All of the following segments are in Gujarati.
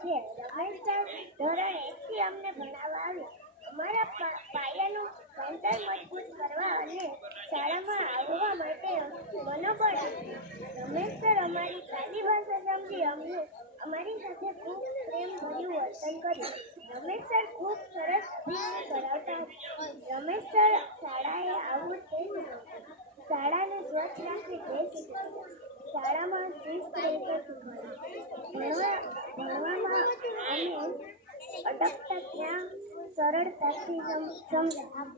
છે. રમેશ સર ધોરણ 1 થી અમને ભણાવવા આવે. અમારા પાયાનું ભણતર મજબૂત કરવા અને શાળામાં આવવા માટે મનોબળ આપે. રમેશ સર અમારી કાલી ભાષા સમજી અમને અમારી સાથે ખૂબ પ્રેમભર્યું વર્તન કર્યું. રમેશ સર ખૂબ સરસ કરાવતા. રમેશ સર શાળાએ આવવું તે શાળાને સ્વચ્છ રાખવી તે શીખવ્યું. શાળામાં શિસ્ત રીતે ભણવામાં અમે અટકતા ત્યાં સરળતાથી સમજાવ્યું.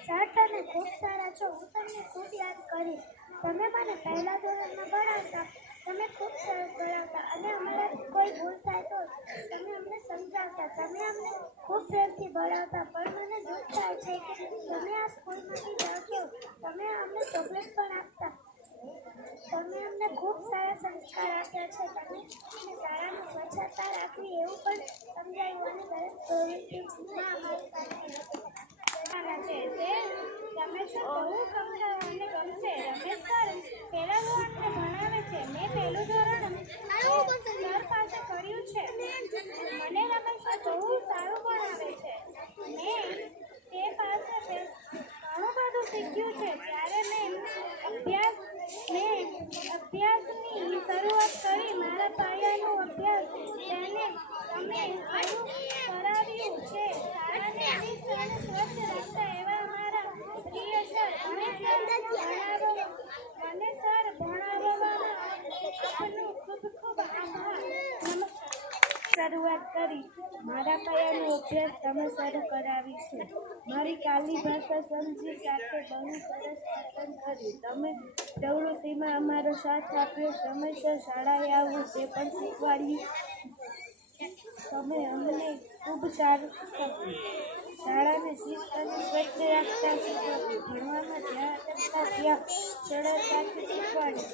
સર તમે ખૂબ સારા છો. હું તમને ખૂબ યાદ કરીશ. તમે મને પહેલા ધોરણમાં ભણાવતા. તમે ખૂબ સરસ ભણાવતા અને અમારાથી કોઈ ભૂલ થાય તો તમે અમને સમજાવતા. તમે અમને ખૂબ પ્રેમથી ભણાવતા. પણ મને દુઃખ થાય છે કે તમે આ સ્કૂલમાંથી જાઓ છો. તમે અમને ચોકલેટ પણ આપતા. તમે અમને ખૂબ સારા સંસ્કાર આપ્યા છે. તમે શાળાની સ્વચ્છતા રાખવી એવું પણ સમજાવ્યું અને દરેક પ્રવૃત્તિમાં અમારી પાસે તમે શું બહુ સમજાવવાને ગમશે. રમેશ સર પહેલા ધોરણને ભણાવે છે. મેં પહેલું ધોરણ સર પાસે કર્યું છે. મને રમેશ સર બહુ સારું ભણાવે છે. મેં તે પાસે ઘણું બધું શીખ્યું છે. ત્યારે મેં અભ્યાસની શરૂઆત કરી. મારા પાયાનો અભ્યાસ તેને તમે શરૂ કરાવ્યું છે. શાળાને શિસ્ત અને સ્વચ્છ રાખતા એવા અમારા પ્રિય સર. મને સર ભણાવવામાં આપનો ખૂબ ખૂબ આભાર. શરૂઆત કરી. મારા પાયાનો અભ્યાસ તમે શરૂ કરાવી છે. મારી કાલી ભાષા સમજી સાથે બહુ સરસ વર્તન કર્યું. તમે પ્રવૃત્તિમાં અમારો સાથ આપ્યો. સમયસર શાળાએ આવવું તે પણ શીખવાડ્યું. તમે અમને ખૂબ સારું શીખવ્યું. શાળાને શિસ્ત અને સ્વચ્છ રાખતા શીખવ્યું. ભણવામાં જ્યાં અટકતા ત્યાં સરળતાથી શીખવાડ્યું.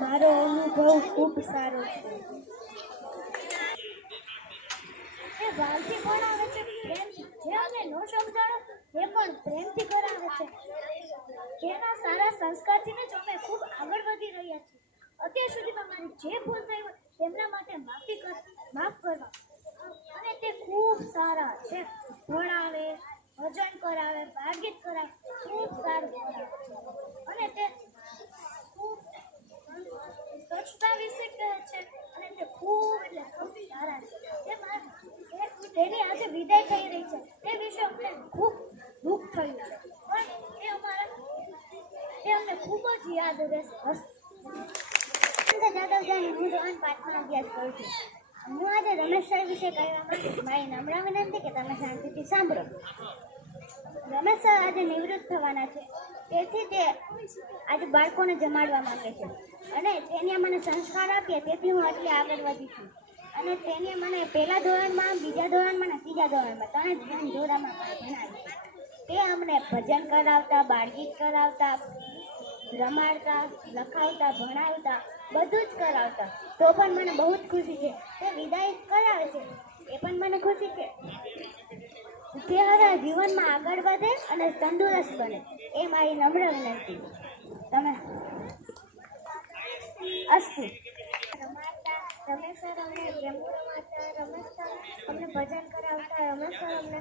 મારો અનુભવ ખૂબ સારો છે. એ ભાવથી ભણાવે છે. પ્રેમથી. જે અમને ન સમજાણો તે પણ પ્રેમથી કરાવે છે. તેના સારા સંસ્કારથી જ અમે ખૂબ આગળ વધી રહ્યા છીએ. અત્યાર સુધીમાં મારી જે ભૂલ થઈ હોય તેમના માટે માફ કરવા. અને તે ખૂબ સારા છે. ભણાવે, ભજન કરાવે, બાળગીત કરાવે, ખૂબ સારું કરાવે. અને તે ખૂબ સ્વચ્છતા વિશે કહે છે. અને તે ખૂબ સારા છે. તેની આજે વિદાય થઈ રહી છે. તે વિશે અમને ખૂબ દુઃખ થયું છે. પણ એ અમને ખૂબ જ યાદ રહેશે. હું ધોરણ 5માં અભ્યાસ કરું છું. હું આજે રમેશ સર વિશે કહેવા માંગુ. મારી નમ્ર વિનંતી કે તમે શાંતિથી સાંભળો. રમેશ સર આજે નિવૃત્ત થવાના છે. તેથી તે આજે બાળકોને જમાડવા માંગે છે. અને તેને મને સંસ્કાર આપ્યા. તેથી હું આટલી આગળ વધી છું. અને તેને મને પહેલા ધોરણમાં, બીજા ધોરણમાં અને ત્રીજા ધોરણમાં 3 ધોરણમાં ભણાવી. તે અમને ભજન કરાવતા, બાળગીત કરાવતા, રમાડતા, લખાવતા, ભણાવતા, બધું જ કરાવતા. તો પણ મને બહુ જ ખુશી છે. તે વિદાય કરાવે છે એ પણ મને ખુશી છે. તે હવે જીવનમાં આગળ વધે અને તંદુરસ્ત બને એ મારી નમ્ર વિનંતી. તમે અસ્તુ. રમેશ સર અમને ગેમ રમાડતા. રમેશ સર અમને ભજન કરાવતા. રમેશ સર અમને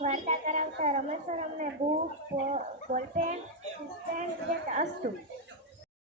વાર્તા કરાવતા. રમેશ સર અમને બુક, બોલપેન, પેન દેતા. અસ્તુ.